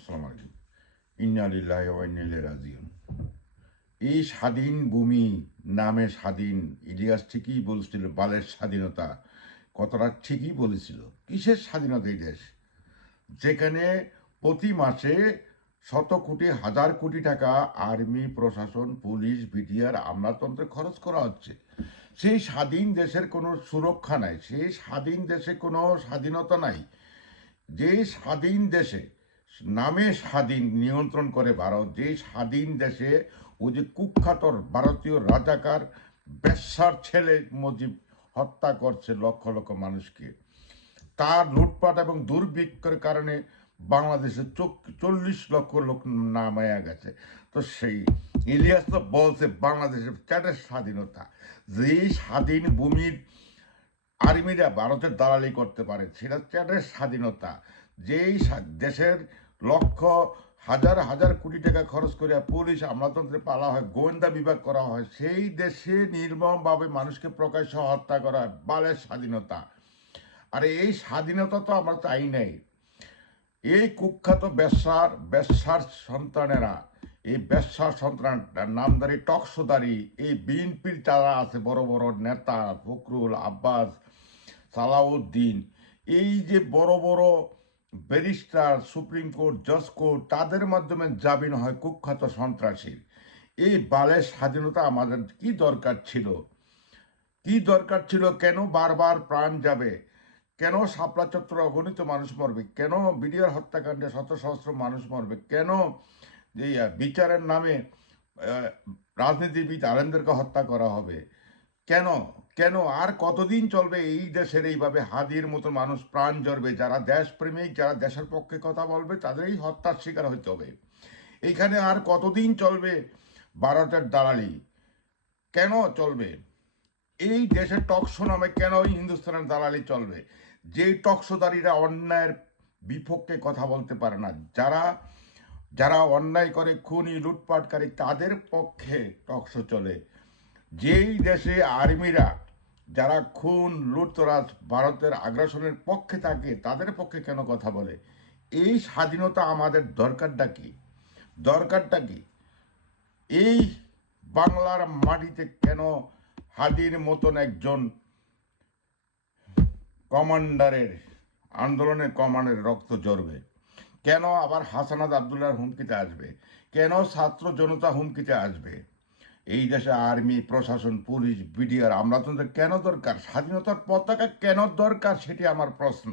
আসসালামু আলাইকুম। ইন্না লিল্লাহি ওয়া ইন্না ইলাইহি রাজিউন। এই স্বাধীন ভূমি নামে স্বাধীন, ইলিয়াস ঠিকই বলছিল বালের স্বাধীনতা, কথাটা ঠিকই বলেছিল। কিসের স্বাধীনতা এই দেশ, যেখানে প্রতি মাসে শত কোটি হাজার কোটি টাকা আর্মি, প্রশাসন, পুলিশ, বিডিআর, আমলাতন্ত্রে খরচ করা হচ্ছে। সেই স্বাধীন দেশের কোনো সুরক্ষা নাই, সেই স্বাধীন দেশে কোনো স্বাধীনতা নাই। যে স্বাধীন দেশে নামে স্বাধীন নিয়ন্ত্রণ করে ভারত, যে স্বাধীন দেশে ওই যে কুখ্যাত ভারতীয় রাজাকার বেশ্যার ছেলে মুজিব হত্যা করছে লক্ষ লক্ষ মানুষকে, তার লুটপাট এবং দুর্ভিক্ষের কারণে বাংলাদেশে 40 লক্ষ লোক নামায়া গেছে। তো সেই ইলিয়াস তো বলছে বাংলাদেশের চ্যাটের স্বাধীনতা, যে স্বাধীন ভূমির আর্মিরা ভারতের দালালি করতে পারে সেটা চ্যাটের স্বাধীনতা। যেই দেশের লক্ষ হাজার হাজার কোটি টাকা খরচ করে পুলিশ আমলাতন্ত্রে পালা হয়, গোয়েন্দা বিভাগ করা হয়, সেই দেশে নির্মমভাবে মানুষকে প্রকাশ্য হত্যা করা হয়, বালের স্বাধীনতা। আর এই স্বাধীনতা তো আমরা চাই নাই। এই কুখ্যাত বেশ্যার সন্তানেরা, এই বেশ্যার সন্তান নামদারি টকশোদারি, এই বিএনপির যারা আছে বড় বড় নেতা, ফখরুল, আব্বাস, সালাউদ্দিন, এই যে বড় বড় ব্যারিস্টার, সুপ্রিম কোর্ট, জজ কোর্ট, তাদের মাধ্যমে জামিন হয় কুখ্যাত সন্ত্রাসীর। এই বালের স্বাধীনতা আমাদের কি দরকার ছিল? কি দরকার ছিল? কেন বারবার প্রাণ যাবে? কেন শাপলা চত্বর অগণিত মানুষ মরবে? কেন বিডিআর হত্যাকাণ্ডে শত সহস্র মানুষ মরবে? কেন যে বিচারের নামে রাজনীতিবিদ আলেমদেরকে হত্যা করা হবে? কেন কেন আর কতদিন চলবে এই দেশের এইভাবে হাদির মতো মানুষ প্রাণ ঝরবে? যারা দেশপ্রেমিক, যারা দেশের পক্ষে কথা বলবে, তাদেরই হত্যার শিকার হইতে হবে। এইখানে আর কতদিন চলবে ভারতের দালালি? কেন চলবে? এই দেশের টকশো নামে কেন হিন্দুস্তানের দালালি চলবে? যেই টকশোদারিরা অন্যায়ের বিপক্ষে কথা বলতে পারে না, যারা যারা অন্যায় করে, খুনি লুটপাটকারী, তাদের পক্ষে টকশো চলে। যেই দেশে আর্মিরা যারা খুন লুটতরাজ ভারতের আগ্রাসনের পক্ষে থাকে, তাদের পক্ষে কেন কথা বলে? এই স্বাধীনতা আমাদের দরকারটা কি? দরকারটা কি? এই বাংলার মাটিতে কেন হাদির মতন একজন কমান্ডারের, আন্দোলনের কমান্ডারের রক্ত ঝরবে? কেন আবার হাসানাত আবদুল্লাহর হুমকিতে আসবে? কেন ছাত্র জনতা হুমকিতে আসবে? এই দেশে আর্মি, প্রশাসন, পুলিশ, বিডিআর, আমলাতন্ত্র কেন দরকার? স্বাধীনতার পতাকা কেন দরকার? সেটি আমার প্রশ্ন।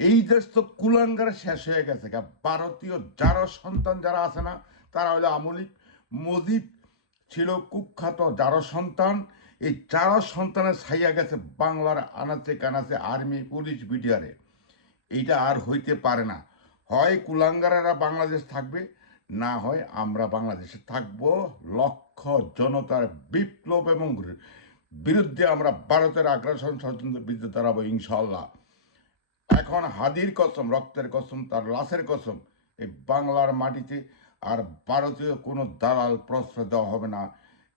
এই দেশ তো কুলাঙ্গারে শেষ হয়ে গেছে। ভারতীয় যারা সন্তান যারা আছে না, তারা হলো আমলিক। মুজিব ছিল কুখ্যাত যারা সন্তান। এই যারা সন্তানের ছাইয়া গেছে বাংলার আনাচে কানাচে আর্মি, পুলিশ, বিডিআরে। এইটা আর হইতে পারে না। হয় কুলাঙ্গারেরা বাংলাদেশ থাকবে, না হয় আমরা বাংলাদেশে থাকব। লক্ষ জনতার বিপ্লব এবং বিরুদ্ধে আমরা ভারতের আগ্রাসন ষড়যন্ত্রের বিরুদ্ধে দাঁড়াবো ইনশাল্লাহ। এখন হাদির কসম, রক্তের কসম, তার লাশের কসম, এই বাংলার মাটিতে আর ভারতীয় কোনো দালাল প্রশ্রয় দেওয়া হবে না।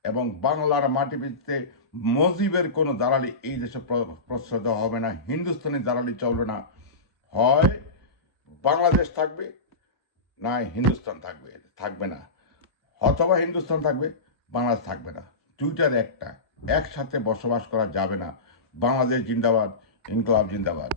এবং বাংলার মাটিতে মজিবের কোনো দালালি এই দেশে প্রশ্রয় দেওয়া হবে না। হিন্দুস্তানি দালালি চলবে না। হয় বাংলাদেশ থাকবে, না হিন্দুস্তান থাকবে, থাকবে না। অথবা হিন্দুস্তান থাকবে, বাংলাদেশ থাকবে না। দুইটার একটা, একসাথে বসবাস করা যাবে না। বাংলাদেশ জিন্দাবাদ, ইনকলাব জিন্দাবাদ।